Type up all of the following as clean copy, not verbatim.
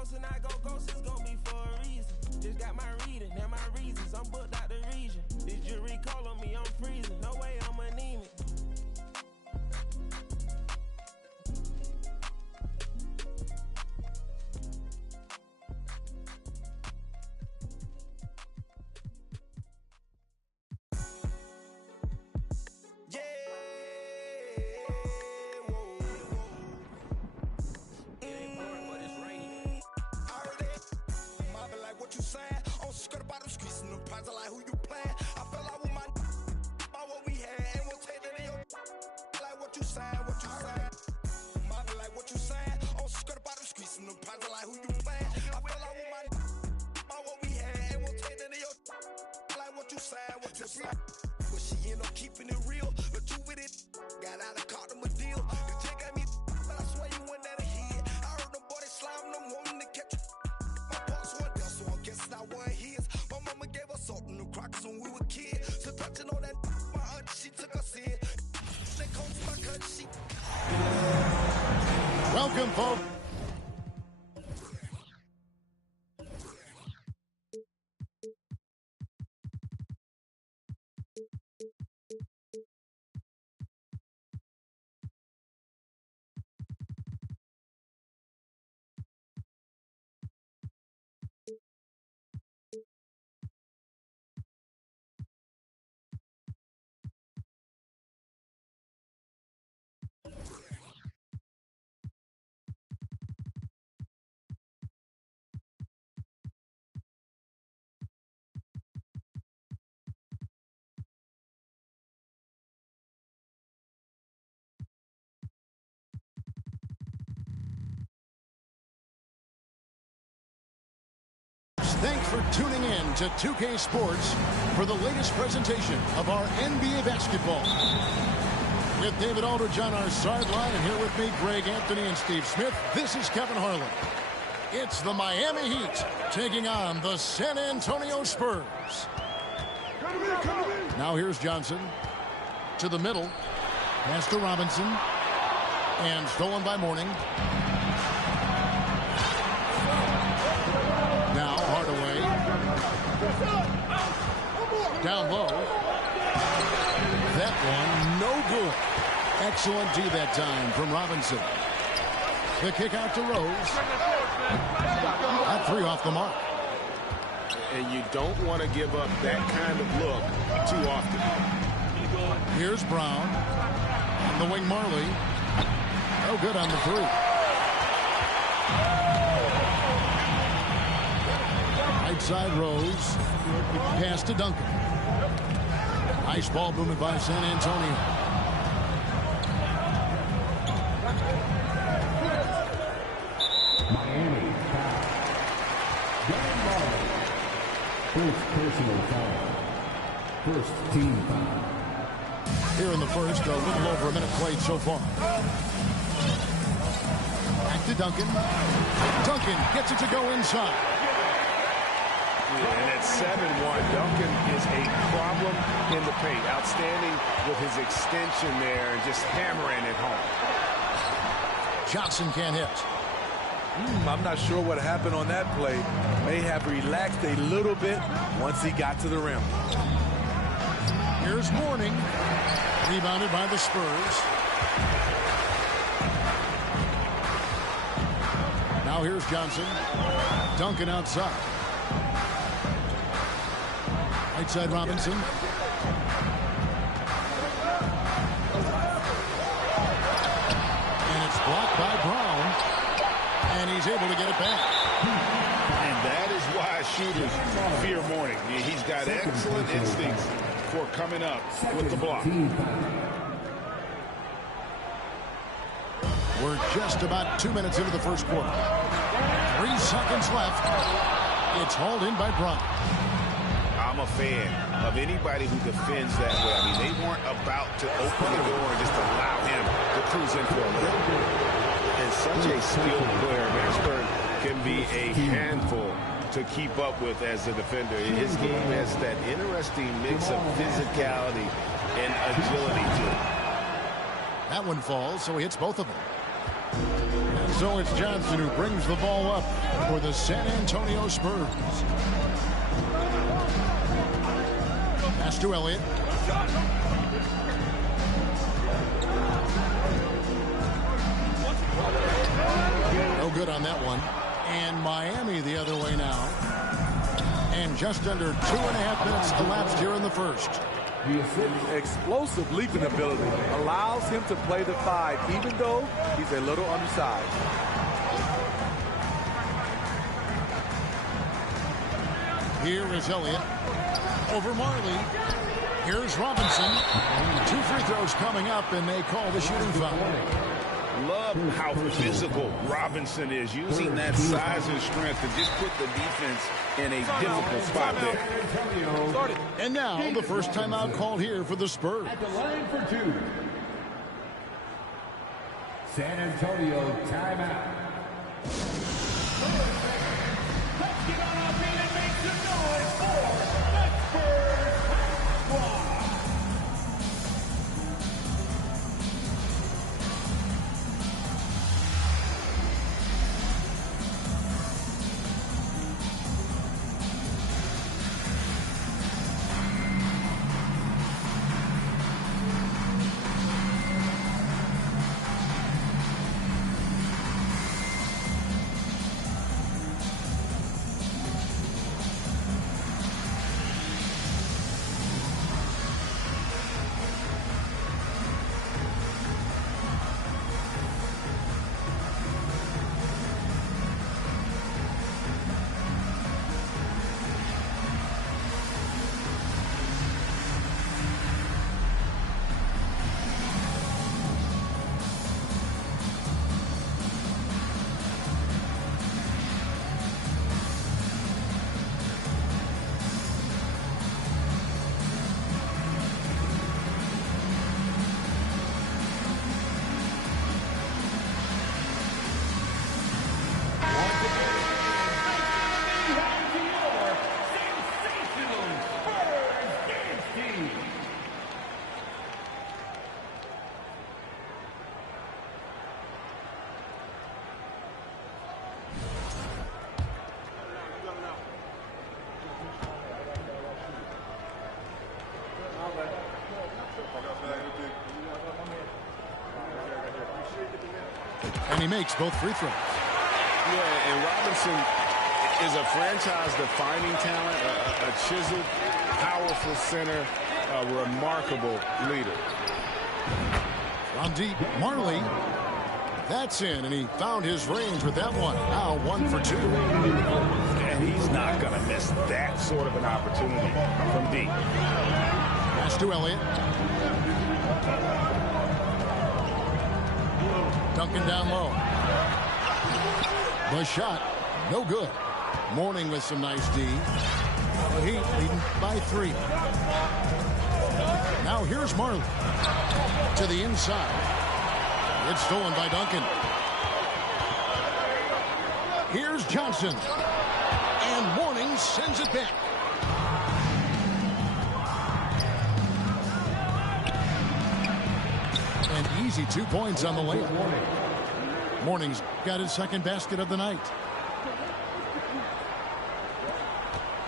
ghost and I go ghost, it's gonna be for a reason. Just got my reading and my reasons. I'm booked out the region. This jury call on me, I'm freezing. No way I'm anemic. But she end up keeping it real. But you with it, got out and caught him a deal. The chick got me, but I swear you went at a head. I heard the boy slime, no woman to catch you. My boss one there, so I'm guessing I won his. My mama gave us salt in the crackers when we were kids. So touching on that, my aunt, she took us in. They comes my cut, she. Welcome, folks. Thanks for tuning in to 2K Sports for the latest presentation of our NBA basketball. With David Aldridge on our sideline, and here with me, Greg Anthony and Steve Smith, this is Kevin Harlan. It's the Miami Heat taking on the San Antonio Spurs. Now here's Johnson to the middle. Pass to Robinson. And stolen by Mourning. Now Hardaway. Down low. That one no good. Excellent D that time from Robinson. The kick out to Rose. That three off the mark. And you don't want to give up that kind of look too often. Here's Brown. On the wing, Marley. No good on the three. Right side, Rose. Pass to Duncan. Nice ball movement by San Antonio. Miami foul. Darren Marley. First personal foul. First team foul. Here in the first, a little over a minute played so far. Back to Duncan. Duncan gets it to go inside. And at 7-1, Duncan is a problem in the paint. Outstanding with his extension there and just hammering it home. Johnson can't hit. I'm not sure what happened on that play. May have relaxed a little bit once he got to the rim. Here's Mourning. Rebounded by the Spurs. Now here's Johnson. Duncan outside. Right side Robinson. And it's blocked by Brown. And he's able to get it back. And that is why shooters fear Mourning. He's got excellent instincts for coming up with the block. We're just about 2 minutes into the first quarter. 3 seconds left. It's hauled in by Brown. I'm a fan of anybody who defends that way. I mean, they weren't about to open the door and just allow him to cruise in for a little. And such a skilled player, Mansburg, can be a handful to keep up with as a defender. His game has that interesting mix of physicality and agility to it. That one falls, so he hits both of them. And so it's Johnson who brings the ball up for the San Antonio Spurs. Pass to Elliott. No good on that one. And Miami the other way now. And just under 2.5 minutes elapsed here in the first. Explosive leaping ability allows him to play the 5, even though he's a little undersized. Here is Elliott over Marley. Here's Robinson. 2 free throws coming up, and they call the shooting foul. Love how physical Robinson is, using that size and strength to just put the defense in a difficult spot there. And now the first timeout called here for the Spurs. At the line for 2. San Antonio timeout. Let's get on our feet and make some noise for the Spurs Squad. And he makes both free throws. Yeah, and Robinson is a franchise-defining talent, a chiseled, powerful center, a remarkable leader. From deep, Marley. That's in, and he found his range with that one. Now 1 for 2. And he's not going to miss that sort of an opportunity from deep. Pass to Elliott. Duncan down low. The shot, no good. Mourning with some nice D. The Heat leading by 3. Now here's Marley. To the inside. It's stolen by Duncan. Here's Johnson. And Mourning sends it back. An easy 2 points on the layup. Mourning's got his second basket of the night.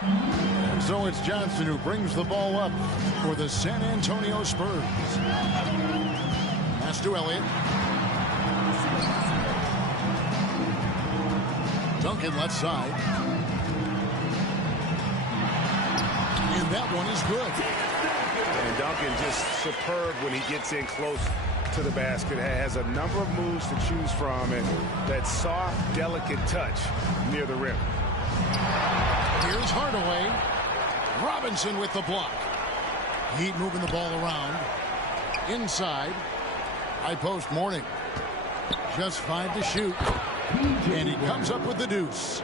And so it's Johnson who brings the ball up for the San Antonio Spurs. Pass to Elliott. Duncan left side. And that one is good. And Duncan just superb when he gets in close to the basket. Has a number of moves to choose from, and that soft, delicate touch near the rim. Here's Hardaway. Robinson with the block. Heat moving the ball around. Inside. High post, Mourning. Just 5 to shoot. And he comes up with the deuce.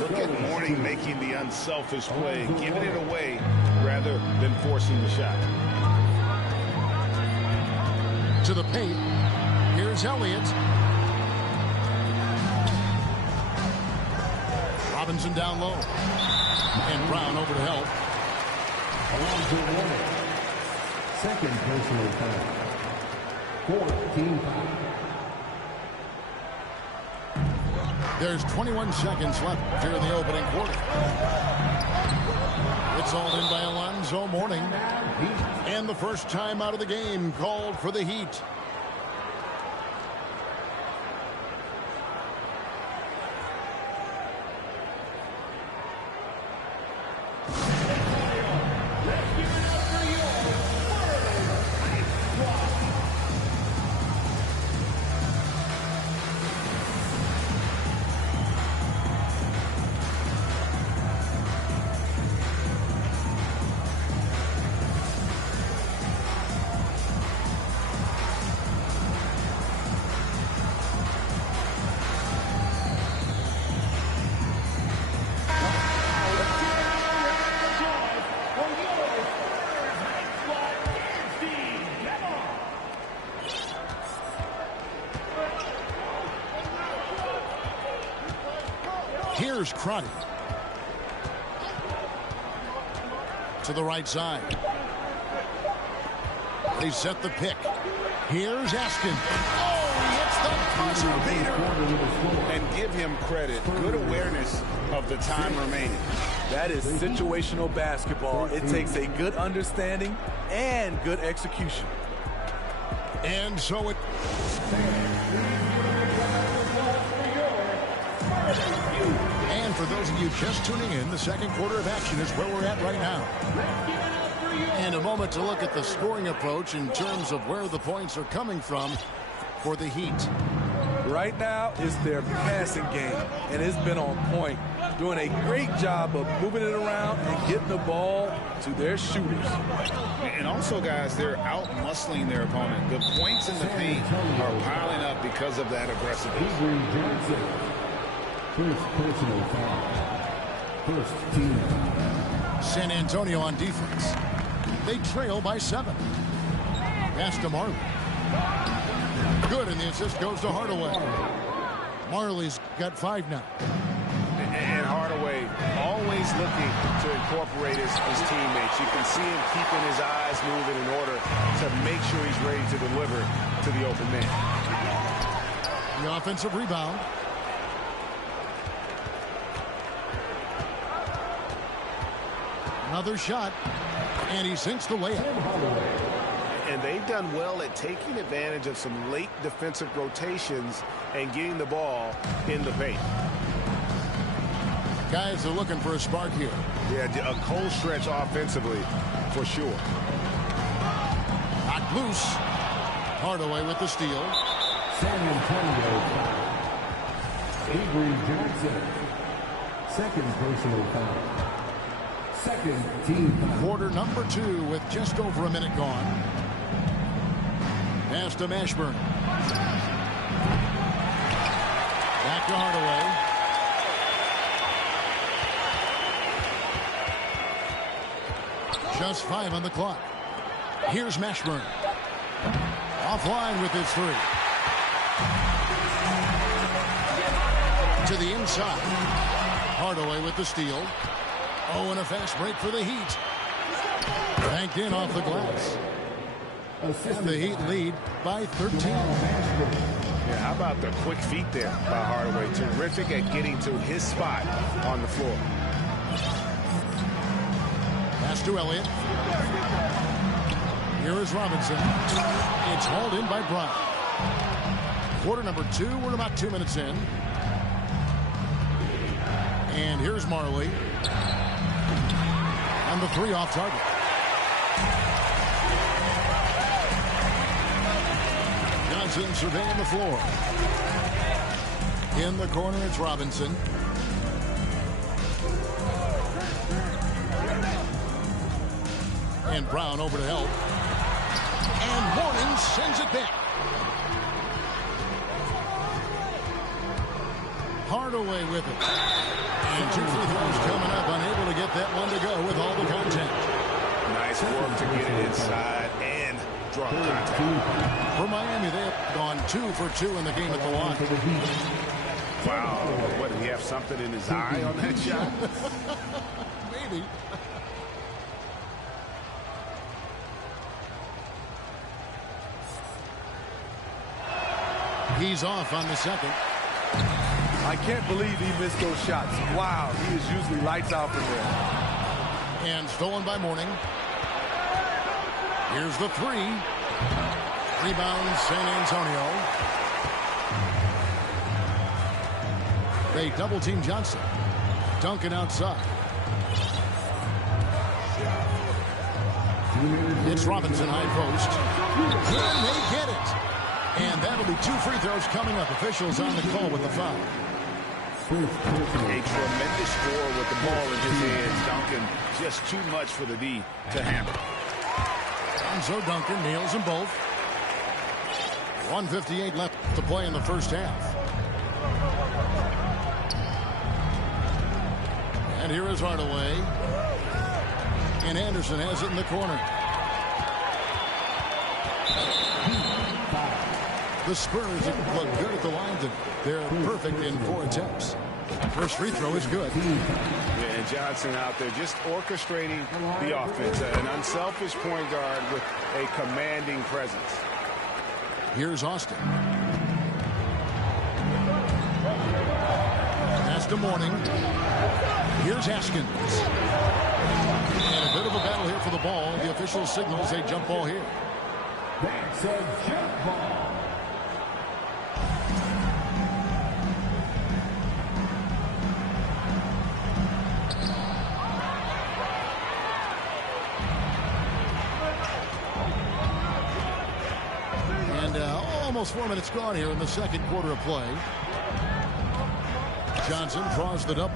Look at Mourning making the unselfish play, giving it away rather than forcing the shot. To the paint. Here's Elliott. Robinson down low. And Brown over to help. Second personal foul. 4 team foul. There's 21 seconds left here in the opening quarter. It's hauled in by Alonzo Mourning. And the first time out of the game called for the Heat. Here's Crotty. To the right side. They set the pick. Here's Askin. Oh, he hits the buzzer beater. And give him credit. Good awareness of the time remaining. That is situational basketball. It takes a good understanding and good execution. And so it... And for those of you just tuning in, the second quarter of action is where we're at right now. And a moment to look at the scoring approach in terms of where the points are coming from for the Heat. Right now, it's their passing game, and it's been on point. Doing a great job of moving it around and getting the ball to their shooters. And also, guys, they're out-muscling their opponent. The points in the paint are piling up because of that aggressiveness. First personal foul. First team foul. San Antonio on defense. They trail by 7. Pass to Marley. Good, and the assist goes to Hardaway. Marley's got 5 now. And Hardaway always looking to incorporate his teammates. You can see him keeping his eyes moving in order to make sure he's ready to deliver to the open man. The offensive rebound. Another shot, and he sinks the layup. And they've done well at taking advantage of some late defensive rotations and getting the ball in the paint. Guys are looking for a spark here. Yeah, a cold stretch offensively, for sure. Knocked loose. Hardaway with the steal. San Antonio. Avery Johnson. Second personal foul. Second team foul. Quarter number 2 with just over a minute gone. Pass to Mashburn. Back to Hardaway. Just 5 on the clock. Here's Mashburn. Offline with his 3. To the inside. Hardaway with the steal. Oh, and a fast break for the Heat. Banked in off the glass. And the Heat lead by 13. Yeah, how about the quick feet there by Hardaway? Terrific at getting to his spot on the floor. Pass to Elliott. Here is Robinson. It's hauled in by Bryant. Quarter number 2. We're about 2 minutes in. And here's Marley. And the 3 off target. Johnson surveying the floor. In the corner, it's Robinson. And Brown over to help. And Mourning sends it back. Hardaway with it. And 2 free throws coming up. Unable to get that one to go with all the content. Nice work to get it inside and draw the contact. For Miami, they have gone 2 for 2 in the game at the line. Wow. What, did he have something in his eye on that shot? Maybe. He's off on the second. I can't believe he missed those shots. Wow, he is usually lights out from there. And stolen by Mourning. Here's the three. Rebound, San Antonio. They double-team Johnson. Duncan outside. It's Robinson, high post. Can they get it? And that'll be 2 free throws coming up. Officials on the call with the foul. A tremendous score with the ball in his hands. Duncan, just too much for the D to handle. Lonzo Duncan nails them both. 1:58 left to play in the first half. And here is Hardaway. And Anderson has it in the corner. The Spurs look good at the line. They're perfect in 4 attempts. First free throw is good. Yeah, and Johnson out there just orchestrating the offense. An unselfish point guard with a commanding presence. Here's Austin. Pass to Mourning. Here's Haskins. And a bit of a battle here for the ball. The official signals a jump ball here. That's a jump ball. And almost 4 minutes gone here in the second quarter of play. Johnson draws the double.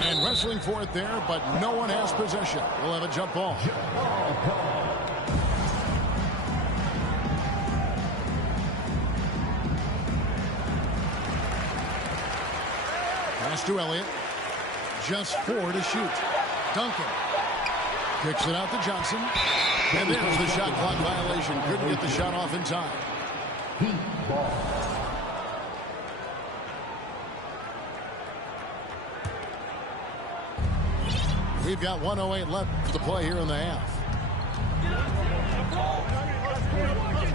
And wrestling for it there, but no one has possession. We'll have a jump ball. Pass to Elliott. Just 4 to shoot. Duncan kicks it out to Johnson. And there's the shot clock violation. Couldn't get the shot off in time. Heat ball. We've got 1:08 left to play here in the half.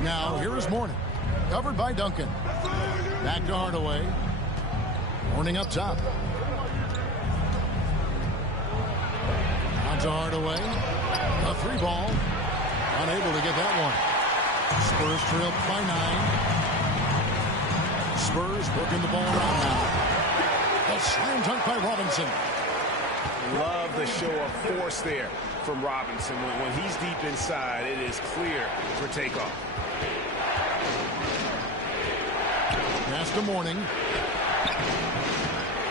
Now, here is Mourning. Covered by Duncan. Back to Hardaway. Mourning up top. On to Hardaway. A 3 ball. Unable to get that one. Spurs trail by 9. Spurs working the ball around now. A slam dunk by Robinson. Love the show of force there from Robinson. When he's deep inside, it is clear for takeoff. Pass to Mourning.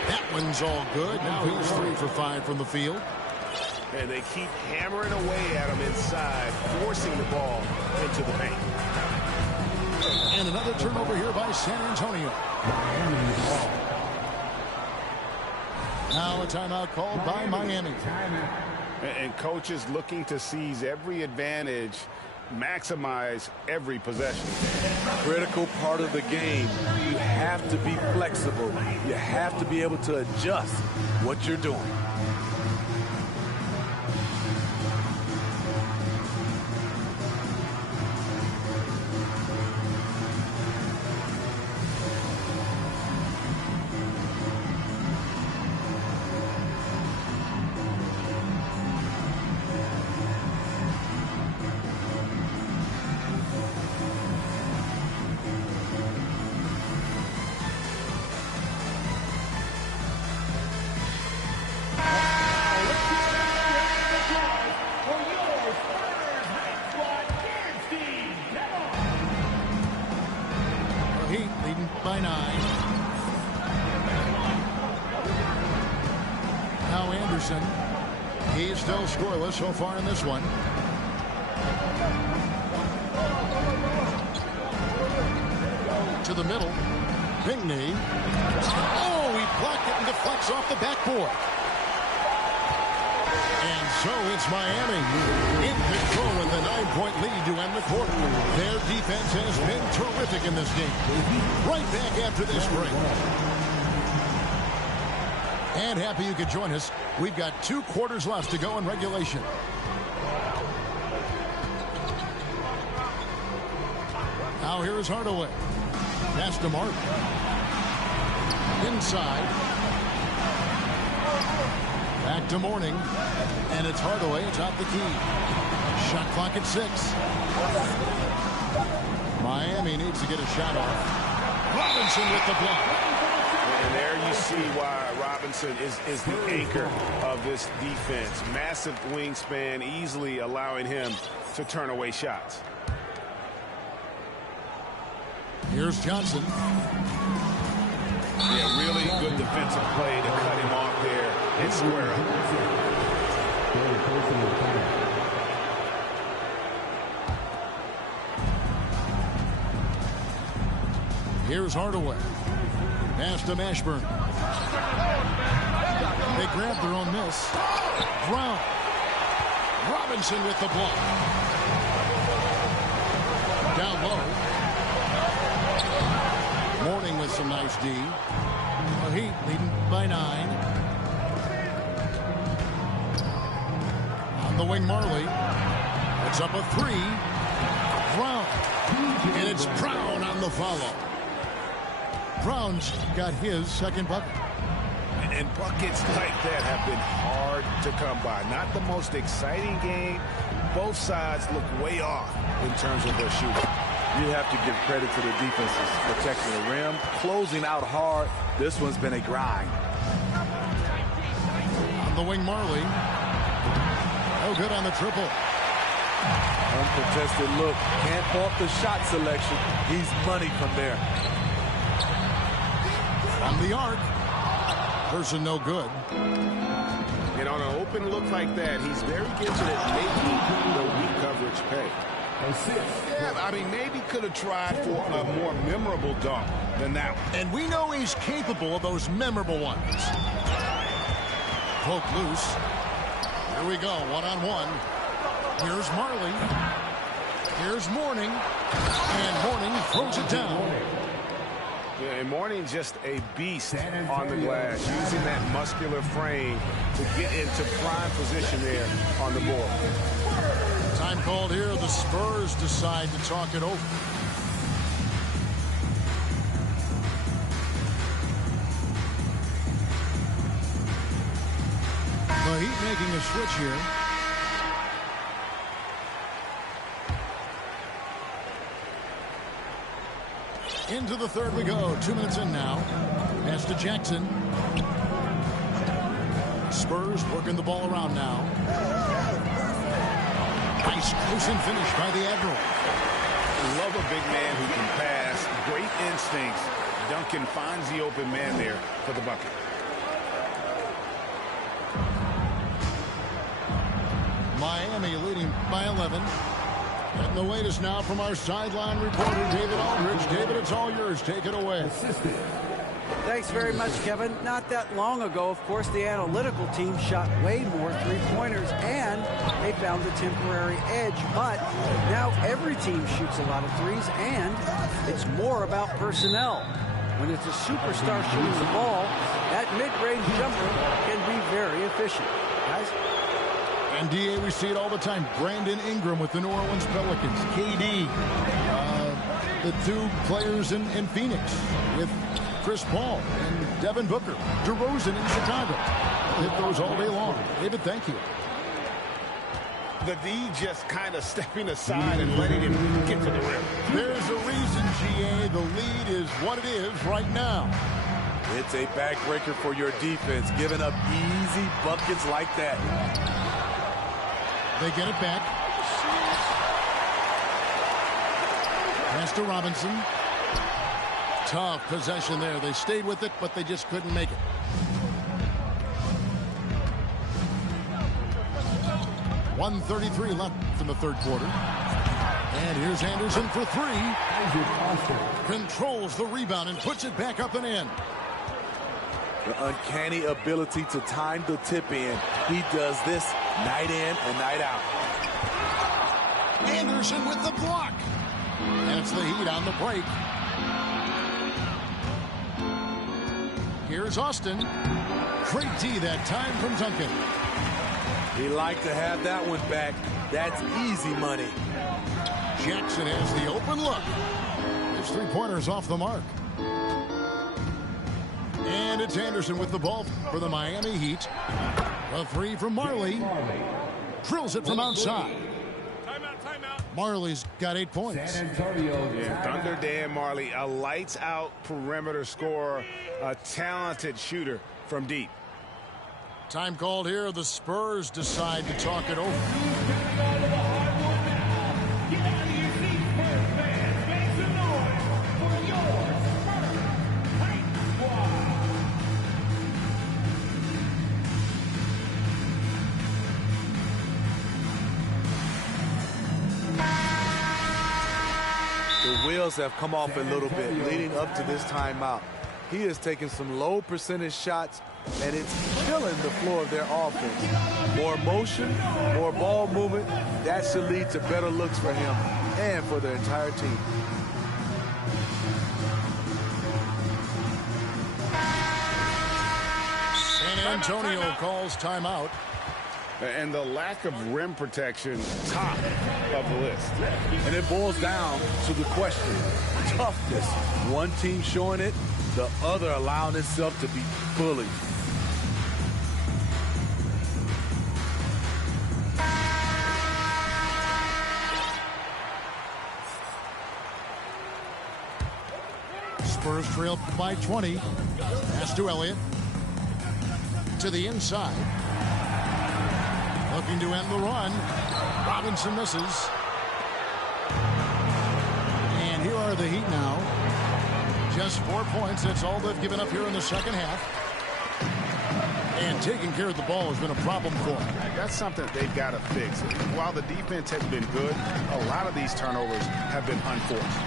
That one's all good. Now he's 3 for 5 from the field. And they keep hammering away at him inside, forcing the ball into the paint. And another turnover here by San Antonio. Now a timeout called by Miami. And coaches looking to seize every advantage, maximize every possession. Critical part of the game. You have to be flexible. You have to be able to adjust what you're doing. Heat leading by 9. Now Anderson. He's still scoreless so far in this one. To the middle. Pinckney. Oh, he blocked it and deflects off the backboard. And so it's Miami in control with a 9-point lead to end the quarter. Their defense has been terrific in this game. Right back after this break. And happy you could join us. We've got 2 quarters left to go in regulation. Now here is Hardaway. Pass to Mark. Inside. Back to Mourning. And it's Hardaway atop the key. Shot clock at 6. Miami needs to get a shot off. Robinson with the block. And there you see why Robinson is the anchor of this defense. Massive wingspan, easily allowing him to turn away shots. Here's Johnson. Yeah, really good defensive play to cut him off there and square up. Here's Hardaway. Pass to Mashburn. They grab their own miss. Brown. Robinson with the block. Down low. Mourning with some nice D. The Heat leading by 9. On the wing, Marley. It's up a 3. Brown. And it's Brown on the follow. Brown's got his second bucket. And buckets like that have been hard to come by. Not the most exciting game. Both sides look way off in terms of their shooting. You have to give credit to the defenses protecting the rim, closing out hard. This one's been a grind. On the wing, Marley. No good on the triple. Uncontested look. Can't fault the shot selection. He's money from there. On the arc. Person no good. And on an open look like that, he's very gifted at making the weak coverage pay. Yeah, I mean, maybe could have tried for a more memorable dunk than that one. And we know he's capable of those memorable ones. Poke loose. Here we go, one-on-one. Here's Marley. Here's Mourning. And Mourning throws it down. Yeah, and Mourning just a beast on the glass, using that muscular frame to get into prime position there on the board. Time called here. The Spurs decide to talk it over. The Heat making a switch here. Into the third we go. 2 minutes in now. Pass to Jackson. Spurs working the ball around now. Nice close-in finish by the Admiral. Love a big man who can pass. Great instincts. Duncan finds the open man there for the bucket. Miami leading by 11. And the latest now from our sideline reporter, David Aldridge. David, it's all yours. Take it away. Thanks very much, Kevin. Not that long ago, of course, the analytical team shot way more three-pointers, and they found a temporary edge. But now every team shoots a lot of threes, and it's more about personnel. When it's a superstar shooting the ball, that mid-range jumper can be very efficient. Guys? And, D.A., we see it all the time. Brandon Ingram with the New Orleans Pelicans. KD, the two players in Phoenix with Chris Paul and Devin Booker. DeRozan in Chicago. Hit those all day long. David, thank you. The D just kind of stepping aside and letting him get to the rim. There's a reason, G.A., the lead is what it is right now. It's a backbreaker for your defense, giving up easy buckets like that. They get it back. Pass to Robinson. Tough possession there. They stayed with it, but they just couldn't make it. .133 left in the third quarter. And here's Anderson for three. Controls the rebound and puts it back up and in. The uncanny ability to time the tip in. He does this night in and night out. Anderson with the block. And it's the Heat on the break. Here's Austin. Great D that time from Duncan. He liked to have that one back. That's easy money. Jackson has the open look. His First three-pointers off the mark. And it's Anderson with the ball for the Miami Heat. A three from Marley. Drills it from outside. Timeout. Marley's got 8 points. Yeah, Thunder Dan Marley, a lights-out perimeter scorer, a talented shooter from deep. Time called here. The Spurs decide to talk it over. The wheels have come off a little bit leading up to this timeout. He is taking some low percentage shots, and it's killing the floor of their offense. More motion, more ball movement, that should lead to better looks for him and for the entire team. San Antonio calls timeout. And the lack of rim protection, top of the list. And it boils down to the question, toughness. One team showing it, the other allowing itself to be bullied. Spurs trail by 20. Pass to Elliott. To the inside. Looking to end the run. Robinson misses. And here are the Heat now. Just 4 points. That's all they've given up here in the second half. And taking care of the ball has been a problem for them. That's something they've got to fix. While the defense has been good, a lot of these turnovers have been unforced.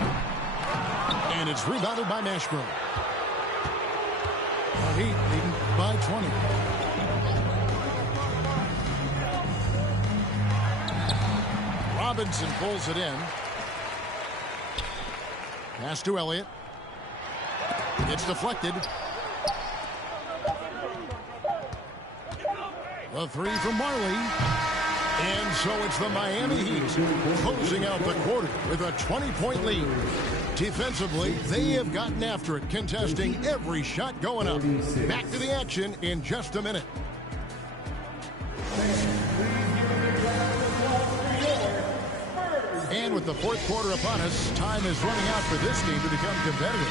And it's rebounded by Mashburn. The Heat leading by 20. Robinson pulls it in. Pass to Elliott. It's deflected. The three from Marley. And so it's the Miami Heat closing out the quarter with a 20-point lead. Defensively, they have gotten after it, contesting every shot going up. Back to the action in just a minute. And with the fourth quarter upon us, time is running out for this team to become competitive.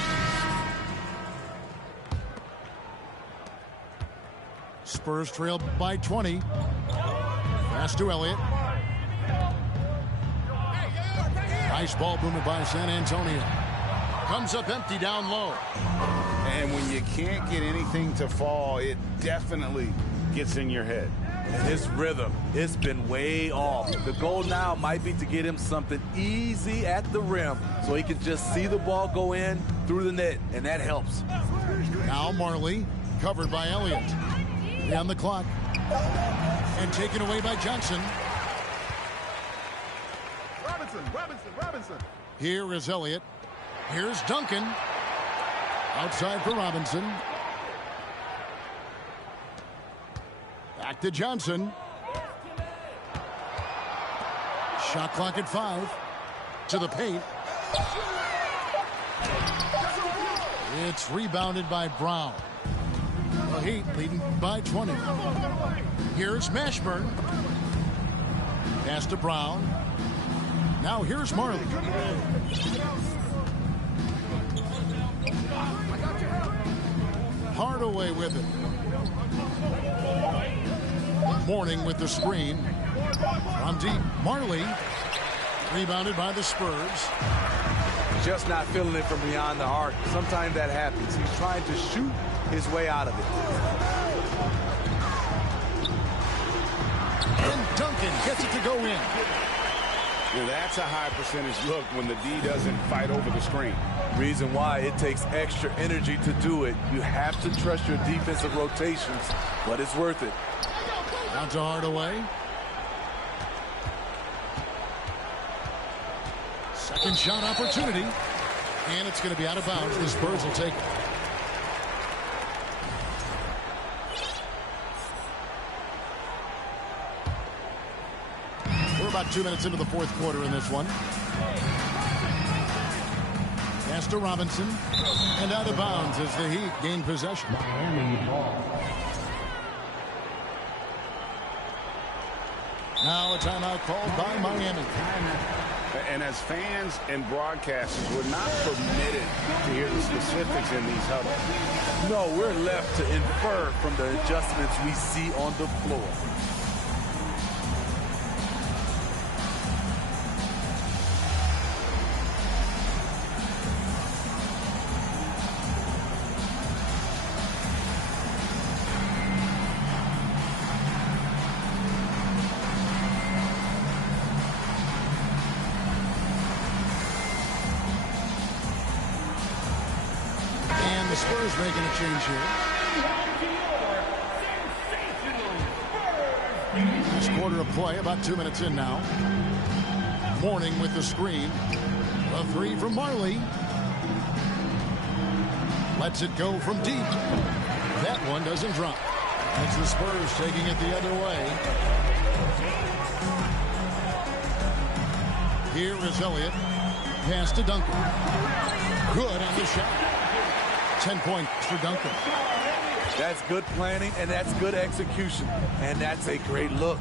Spurs trail by 20. Pass to Elliott. Nice ball movement by San Antonio. Comes up empty down low. And when you can't get anything to fall, it definitely gets in your head. And his rhythm, it's been way off. The goal now might be to get him something easy at the rim so he can just see the ball go in through the net, and that helps. Now Marley, covered by Elliott. On the clock. And taken away by Johnson. Robinson. Here is Elliott. Here's Duncan. Outside for Robinson. Back to Johnson. Shot clock at 5. To the paint. It's rebounded by Brown. The Heat leading by 20. Here's Mashburn. Pass to Brown. Now here's Marley. Hardaway with it. Mourning with the screen. From deep, Marley. Rebounded by the Spurs. Just not feeling it from beyond the arc. Sometimes that happens. He's trying to shoot his way out of it. And Duncan gets it to go in. Well, that's a high percentage look when the D doesn't fight over the screen. Reason why it takes extra energy to do it. You have to trust your defensive rotations, but it's worth it. Out to Hardaway. Second shot opportunity. And it's going to be out of bounds. The Spurs will take it. We're about 2 minutes into the fourth quarter in this one. Pass to Robinson. And out of bounds as the Heat gain possession. Miami ball. Now a timeout called by Miami. And as fans and broadcasters, we're not permitted to hear the specifics in these huddles. No, we're left to infer from the adjustments we see on the floor. And the Spurs making a change here. Last quarter of play, about 2 minutes in now. Mourning with the screen. A three from Marley. Lets it go from deep. That one doesn't drop. It's the Spurs taking it the other way. Here is Elliott. Pass to Duncan. Good on the shot. 10 points for Duncan. That's good planning, and that's good execution. And that's a great look.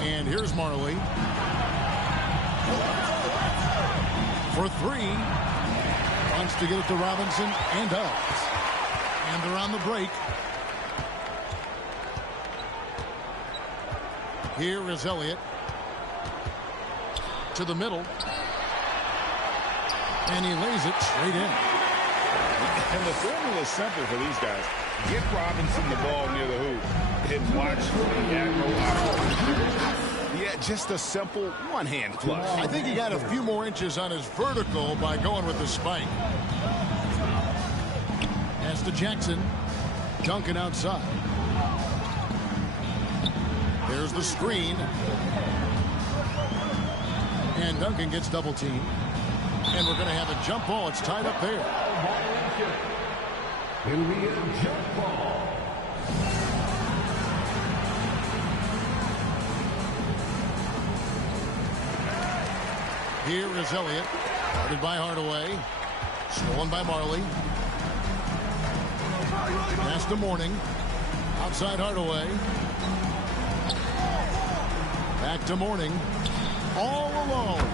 And here's Marley. For three. Wants to get it to Robinson and does. And they're on the break. Here is Elliott. To the middle. And he lays it straight in. And the formula is simple for these guys. Get Robinson the ball near the hoop and watch the Admiral operate. Yeah, just a simple one-hand flush. I think he got a few more inches on his vertical by going with the spike. As to Jackson. Duncan outside. There's the screen. And Duncan gets double teamed. And we're going to have a jump ball. It's tied up there. It'll be a jump ball. Here is Elliott. Guarded by Hardaway. Stolen by Marley. Pass to Mourning. Outside Hardaway. Back to Mourning. All alone.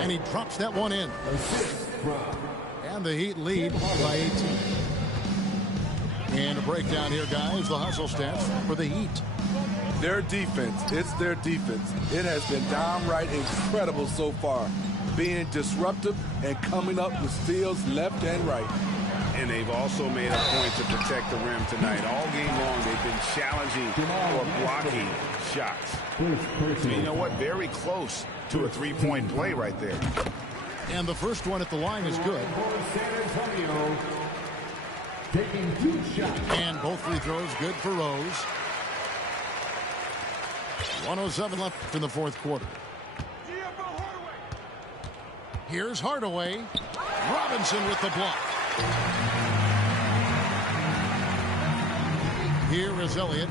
And he drops that one in. And the Heat lead by 18. And a breakdown here, guys. The hustle stats for the Heat. Their defense, it's their defense. It has been downright incredible so far. Being disruptive and coming up with steals left and right. And they've also made a point to protect the rim tonight. All game long, they've been challenging or blocking shots. So you know what? Very close to a three-point play right there. And the first one at the line is good. San Antonio taking 2 shots. And both free throws good for Rose. 1:07 left in the fourth quarter. Here's Hardaway. Robinson with the block. Here is Elliott.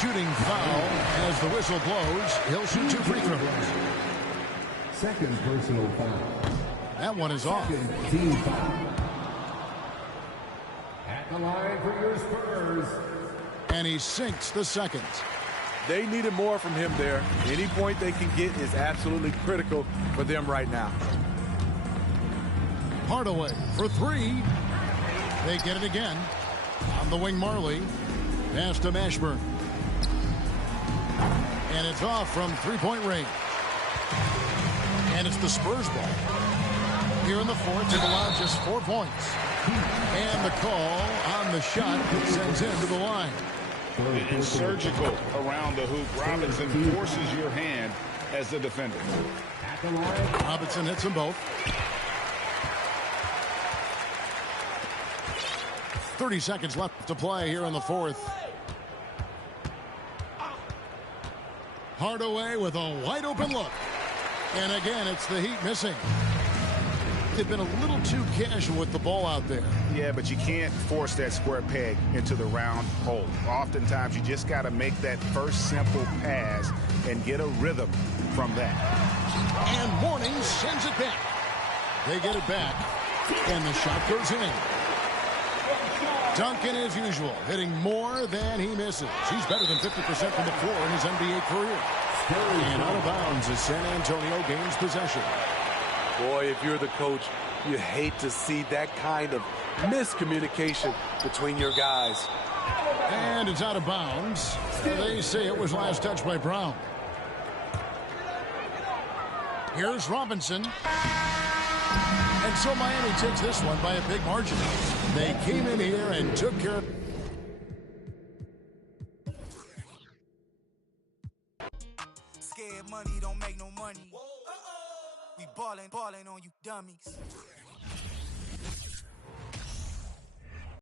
Shooting foul as the whistle blows. He'll shoot 2 free throws. Second personal foul. That one is off. Team foul. At the line for your Spurs. And he sinks the second. They needed more from him there. Any point they can get is absolutely critical for them right now. Hardaway for 3. They get it again. On the wing, Marley. Pass to Mashburn. And it's off from three-point range. And it's the Spurs ball. Here in the fourth, they've allowed just 4 points. And the call on the shot sends him to the line. And surgical around the hoop. Robinson forces your hand as the defender. Robinson hits them both. 30 seconds left to play here in the fourth. Hardaway with a wide open look. And again, it's the Heat missing. They've been a little too casual with the ball out there. Yeah, but you can't force that square peg into the round hole. Oftentimes, you just got to make that first simple pass and get a rhythm from that. And Mourning sends it back. They get it back, and the shot goes in. Duncan, as usual, hitting more than he misses. He's better than 50% from the floor in his NBA career. And out of bounds as San Antonio gains possession. Boy, if you're the coach, you hate to see that kind of miscommunication between your guys. And it's out of bounds. They say it was last touched by Brown. Here's Robinson. And so Miami takes this one by a big margin. They came in here and took care of... Scared money don't make no money. We ballin' on you dummies.